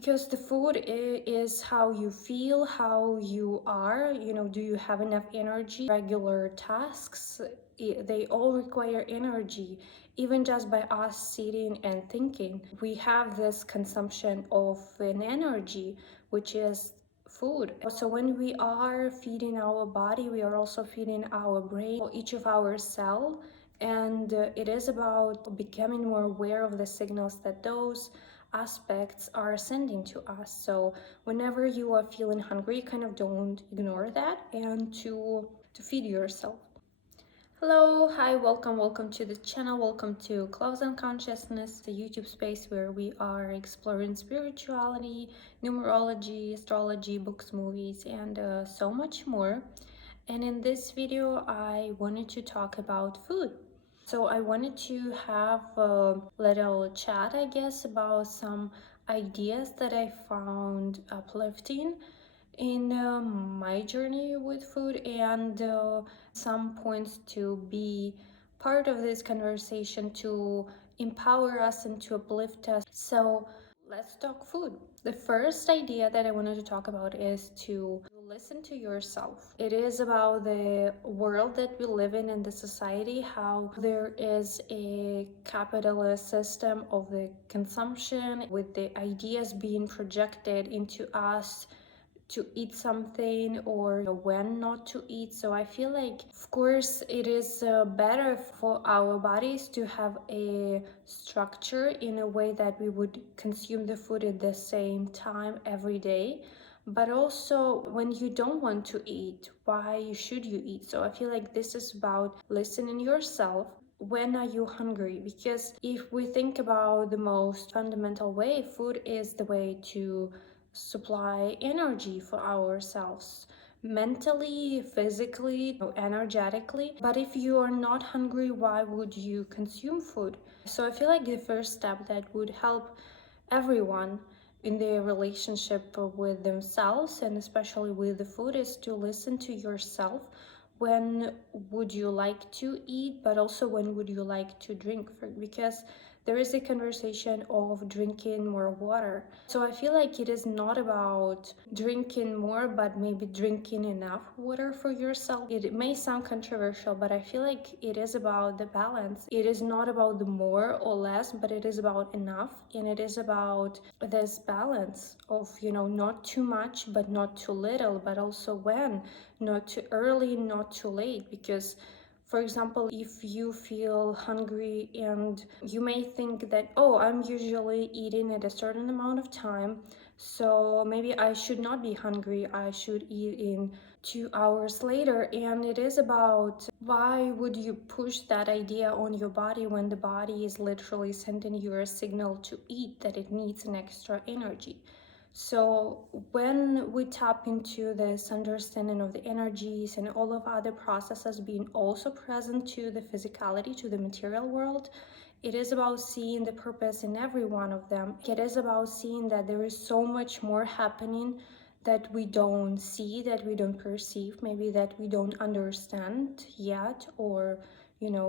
because the food is how you feel, how you are, do you have enough energy? Regular tasks, they all require energy. Even just by us sitting and thinking, we have this consumption of an energy, which is food. So when we are feeding our body, we are also feeding our brain, each of our cell, and it is about becoming more aware of the signals that those aspects are sending to us. So whenever you are feeling hungry, kind of don't ignore that, and to feed yourself. Hello, hi, welcome to the channel. Welcome to Close on Consciousness, the YouTube space where we are exploring spirituality, numerology, astrology, books, movies, and so much more. And in this video, I wanted to talk about food. So I wanted to have a little chat, I guess, about some ideas that I found uplifting in my journey with food, and some points to be part of this conversation to empower us and to uplift us. So let's talk food. The first idea that I wanted to talk about is to listen to yourself. It is about the world that we live in the society, how there is a capitalist system of the consumption with the ideas being projected into us to eat something or when not to eat. So I feel like, of course, it is better for our bodies to have a structure in a way that we would consume the food at the same time every day. But also, when you don't want to eat, why should you eat? So I feel like this is about listening yourself. When are you hungry? Because if we think about the most fundamental way, food is the way to supply energy for ourselves, mentally, physically, energetically. But if you are not hungry, why would you consume food? So I feel like the first step that would help everyone in their relationship with themselves and especially with the food is to listen to yourself. When would you like to eat, but also when would you like to drink? Because there is a conversation of drinking more water. So I feel like it is not about drinking more, but maybe drinking enough water for yourself. It may sound controversial, but I feel like it is about the balance. It is not about the more or less, but it is about enough. And it is about this balance of, not too much, but not too little, but also when, not too early, not too late. Because for example, if you feel hungry and you may think that, oh, I'm usually eating at a certain amount of time, so maybe I should not be hungry, I should eat in 2 hours later. And it is about, why would you push that idea on your body when the body is literally sending you a signal to eat, that it needs an extra energy? So when we tap into this understanding of the energies and all of other processes being also present to the physicality, to the material world, it is about seeing the purpose in every one of them. It is about seeing that there is so much more happening that we don't see, that we don't perceive, maybe that we don't understand yet, or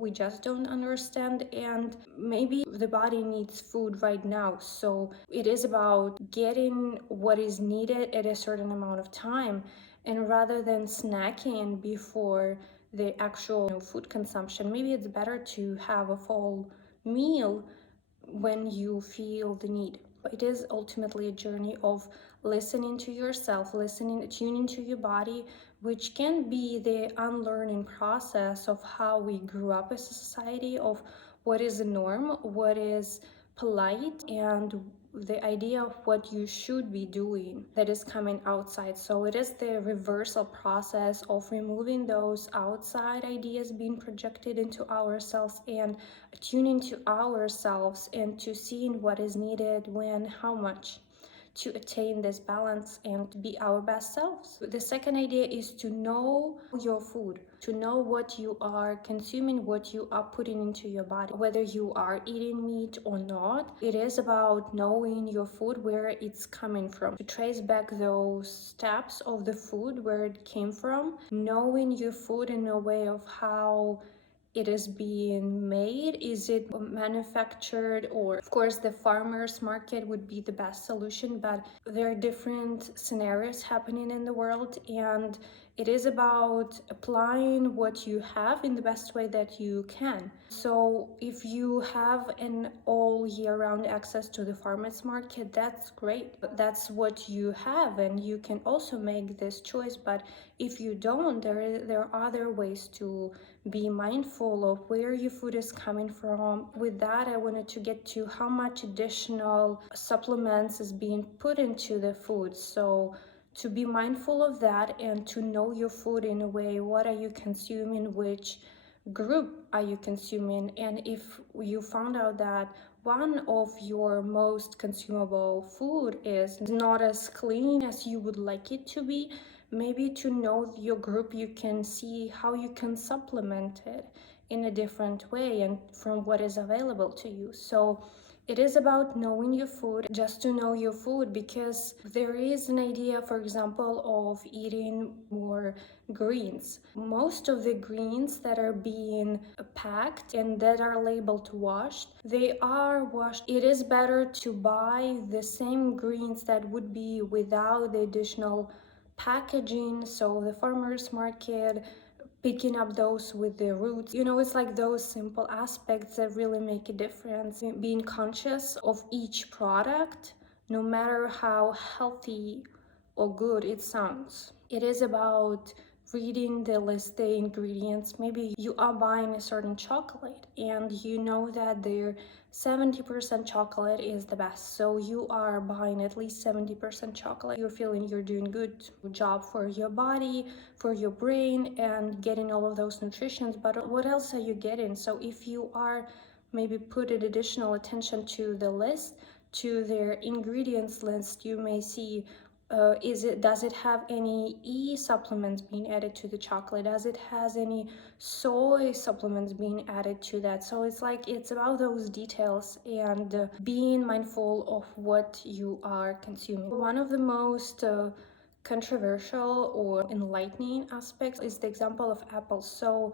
we just don't understand. And maybe the body needs food right now, so it is about getting what is needed at a certain amount of time, and rather than snacking before the actual food consumption, maybe it's better to have a full meal when you feel the need. It is ultimately a journey of listening to yourself, tuning to your body, which can be the unlearning process of how we grew up as a society, of what is the norm, what is polite, and the idea of what you should be doing that is coming outside. So it is the reversal process of removing those outside ideas being projected into ourselves and tuning to ourselves and to seeing what is needed, when, how much, to attain this balance and to be our best selves. The second idea is to know your food, to know what you are consuming, what you are putting into your body, whether you are eating meat or not. It is about knowing your food, where it's coming from, to trace back those steps of the food, where it came from, knowing your food in a way of how it is being made? Is it manufactured? Or, of course, the farmers market would be the best solution, but there are different scenarios happening in the world, and it is about applying what you have in the best way that you can. So if you have an all year round access to the farmers market, that's great. That's what you have, and you can also make this choice. But if you don't, there are other ways to be mindful of where your food is coming from. With that, I wanted to get to how much additional supplements is being put into the food. So to be mindful of that and to know your food in a way, what are you consuming, which group are you consuming, and if you found out that one of your most consumable food is not as clean as you would like it to be, maybe to know your group, you can see how you can supplement it in a different way and from what is available to you. So it is about knowing your food, just to know your food, because there is an idea, for example, of eating more greens. Most of the greens that are being packed and that are labeled washed, they are washed. It is better to buy the same greens that would be without the additional packaging. So the farmers market, picking up those with the roots, it's like those simple aspects that really make a difference. Being conscious of each product, no matter how healthy or good it sounds. It is about reading the list, the ingredients. Maybe you are buying a certain chocolate and you know that their 70% chocolate is the best, so you are buying at least 70% chocolate. You're feeling you're doing good job for your body, for your brain, and getting all of those nutritions. But what else are you getting? So if you are maybe putting additional attention to the list, to their ingredients list, you may see, does it have any supplements being added to the chocolate? Does it has any soy supplements being added to that? So it's about those details and being mindful of what you are consuming. One of the most controversial or enlightening aspects is the example of apples. So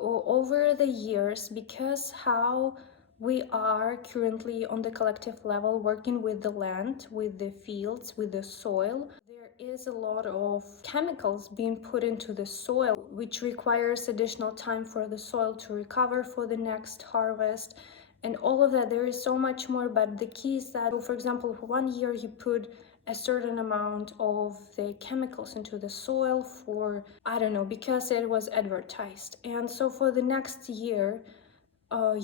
over the years, because how we are currently on the collective level working with the land, with the fields, with the soil, there is a lot of chemicals being put into the soil, which requires additional time for the soil to recover for the next harvest. And all of that, there is so much more, but the key is that, for example, for 1 year you put a certain amount of the chemicals into the soil for, I don't know, because it was advertised. And so for the next year,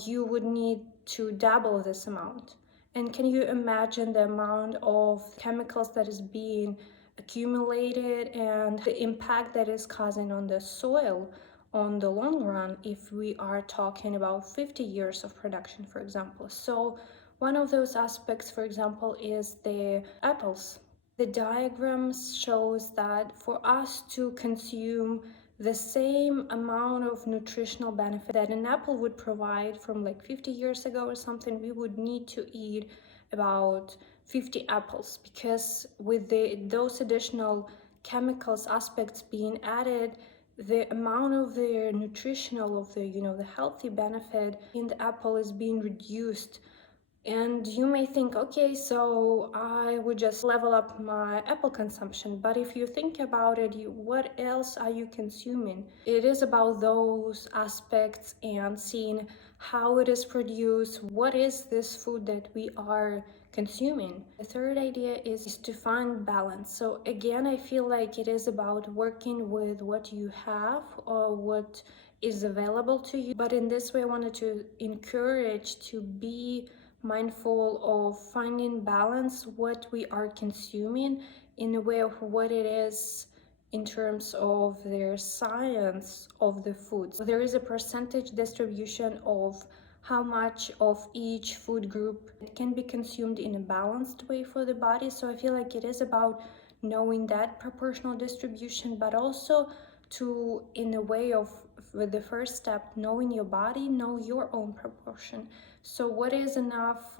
you would need to double this amount. And can you imagine the amount of chemicals that is being accumulated and the impact that is causing on the soil on the long run if we are talking about 50 years of production, for example? So one of those aspects, for example, is the apples. The diagrams shows that for us to consume the same amount of nutritional benefit that an apple would provide from like 50 years ago or something, we would need to eat about 50 apples, because with those additional chemicals aspects being added, the amount of the nutritional of the healthy benefit in the apple is being reduced. And you may think, okay, so I would just level up my apple consumption. But if you think about it, what else are you consuming? It is about those aspects and seeing how it is produced. What is this food that we are consuming? The third idea is to find balance. So again, I feel like it is about working with what you have or what is available to you. But in this way, I wanted to encourage to be mindful of finding balance, what we are consuming in a way of what it is in terms of their science of the foods. So there is a percentage distribution of how much of each food group can be consumed in a balanced way for the body. So I feel like it is about knowing that proportional distribution, but also to, in a way of, with the first step, knowing your body, know your own proportion. So what is enough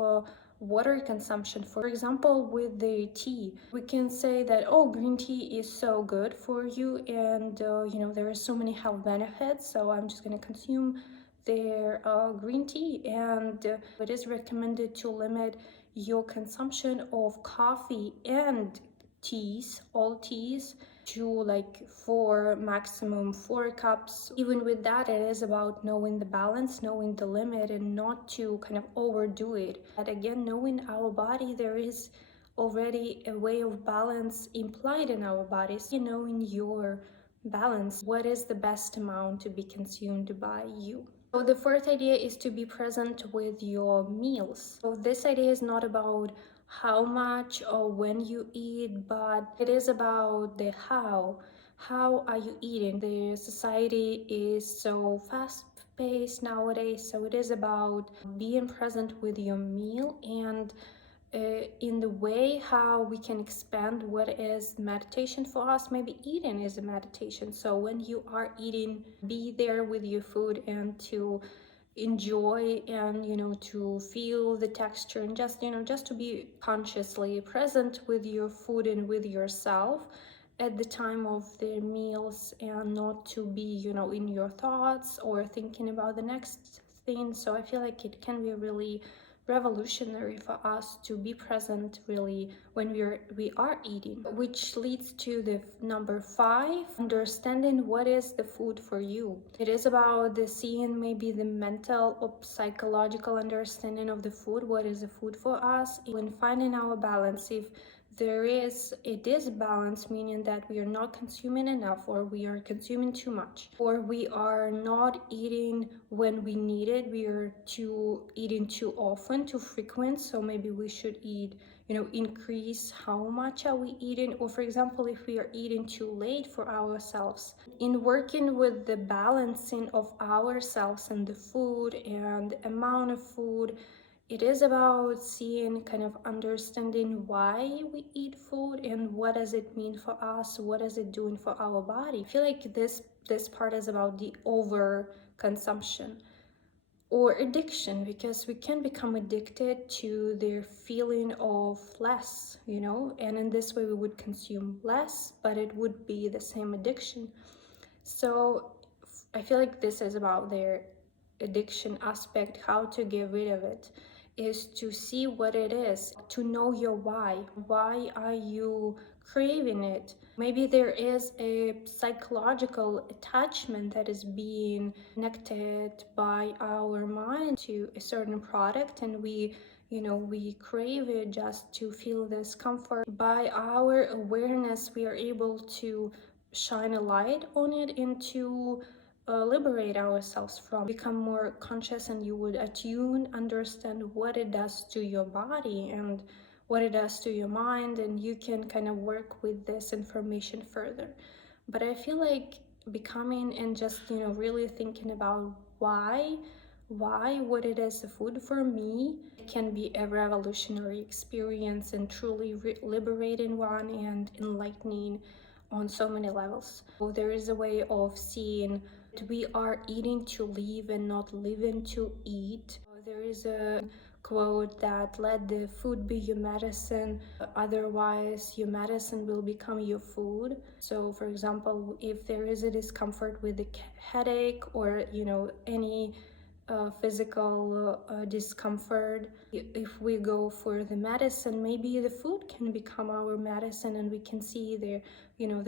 water consumption? For example, with the tea, we can say that, oh, green tea is so good for you, and there are so many health benefits, so I'm just going to consume their green tea, and it is recommended to limit your consumption of coffee and teas, all teas, to like four, maximum 4 cups. Even with that, it is about knowing the balance, knowing the limit, and not to kind of overdo it. But again, knowing our body, there is already a way of balance implied in our bodies. You know, in your balance, what is the best amount to be consumed by you. So the fourth idea is to be present with your meals. So this idea is not about how much or when you eat, but it is about the how. How are you eating? The society is so fast paced nowadays, so it is about being present with your meal and in the way how we can expand what is meditation for us. Maybe eating is a meditation, so when you are eating, be there with your food and to enjoy, and to feel the texture, and just to be consciously present with your food and with yourself at the time of the meals, and not to be in your thoughts or thinking about the next thing. So I feel like it can be really revolutionary for us to be present really when we are eating, which leads to the number 5, understanding what is the food for you. It is about the seeing maybe the mental or psychological understanding of the food, what is the food for us, when finding our balance. If it is balance, meaning that we are not consuming enough, or we are consuming too much, or we are not eating when we need it, we are eating too often, too frequent. So maybe we should eat, increase how much are we eating. Or for example, if we are eating too late for ourselves, in working with the balancing of ourselves and the food and amount of food, it is about seeing, kind of understanding why we eat food and what does it mean for us, what is it doing for our body. I feel like this part is about the over consumption or addiction, because we can become addicted to their feeling of less, and in this way we would consume less, but it would be the same addiction. So I feel like this is about their addiction aspect. How to get rid of it is to see what it is, to know your why. Why are you craving it? Maybe there is a psychological attachment that is being connected by our mind to a certain product, and we crave it just to feel this comfort. By our awareness, we are able to shine a light on it and to liberate ourselves from, become more conscious, and you would attune, understand what it does to your body and what it does to your mind, and you can kind of work with this information further. But I feel like becoming and just really thinking about why what it is the food for me can be a revolutionary experience, and truly liberating one, and enlightening on so many levels. So there is a way of seeing that we are eating to live and not living to eat. There is a quote that let the food be your medicine, otherwise your medicine will become your food. So for example, if there is a discomfort with a headache, or any physical discomfort, if we go for the medicine, maybe the food can become our medicine, and we can see the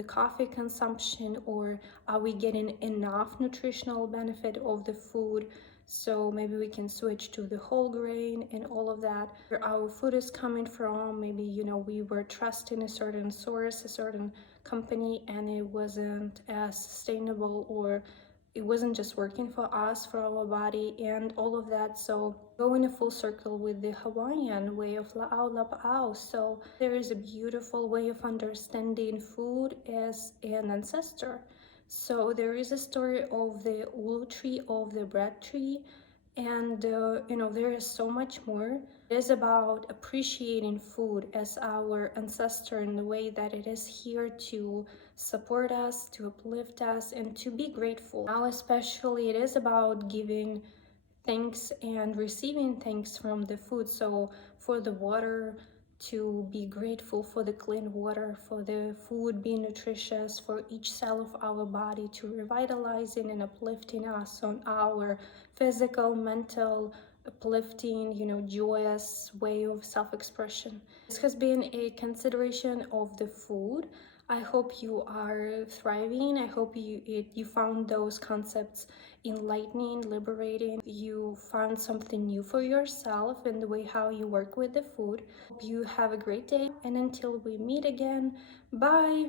coffee consumption, or are we getting enough nutritional benefit of the food. So maybe we can switch to the whole grain and all of that, where our food is coming from. Maybe we were trusting a certain source, a certain company, and it wasn't as sustainable, or it wasn't just working for us, for our body, and all of that. So go in a full circle with the Hawaiian way of la'au lapa'au. So there is a beautiful way of understanding food as an ancestor. So there is a story of the ulu tree, of the bread tree, and there is so much more. It is about appreciating food as our ancestor, in the way that it is here to support us, to uplift us, and to be grateful. Now especially, it is about giving thanks and receiving thanks from the food. So for the water, to be grateful for the clean water, for the food being nutritious, for each cell of our body, to revitalizing and uplifting us on our physical, mental, uplifting, joyous way of self-expression. This has been a consideration of the food. I hope you are thriving. I hope you found those concepts enlightening, liberating. You found something new for yourself in the way how you work with the food. Hope you have a great day, and until we meet again, bye.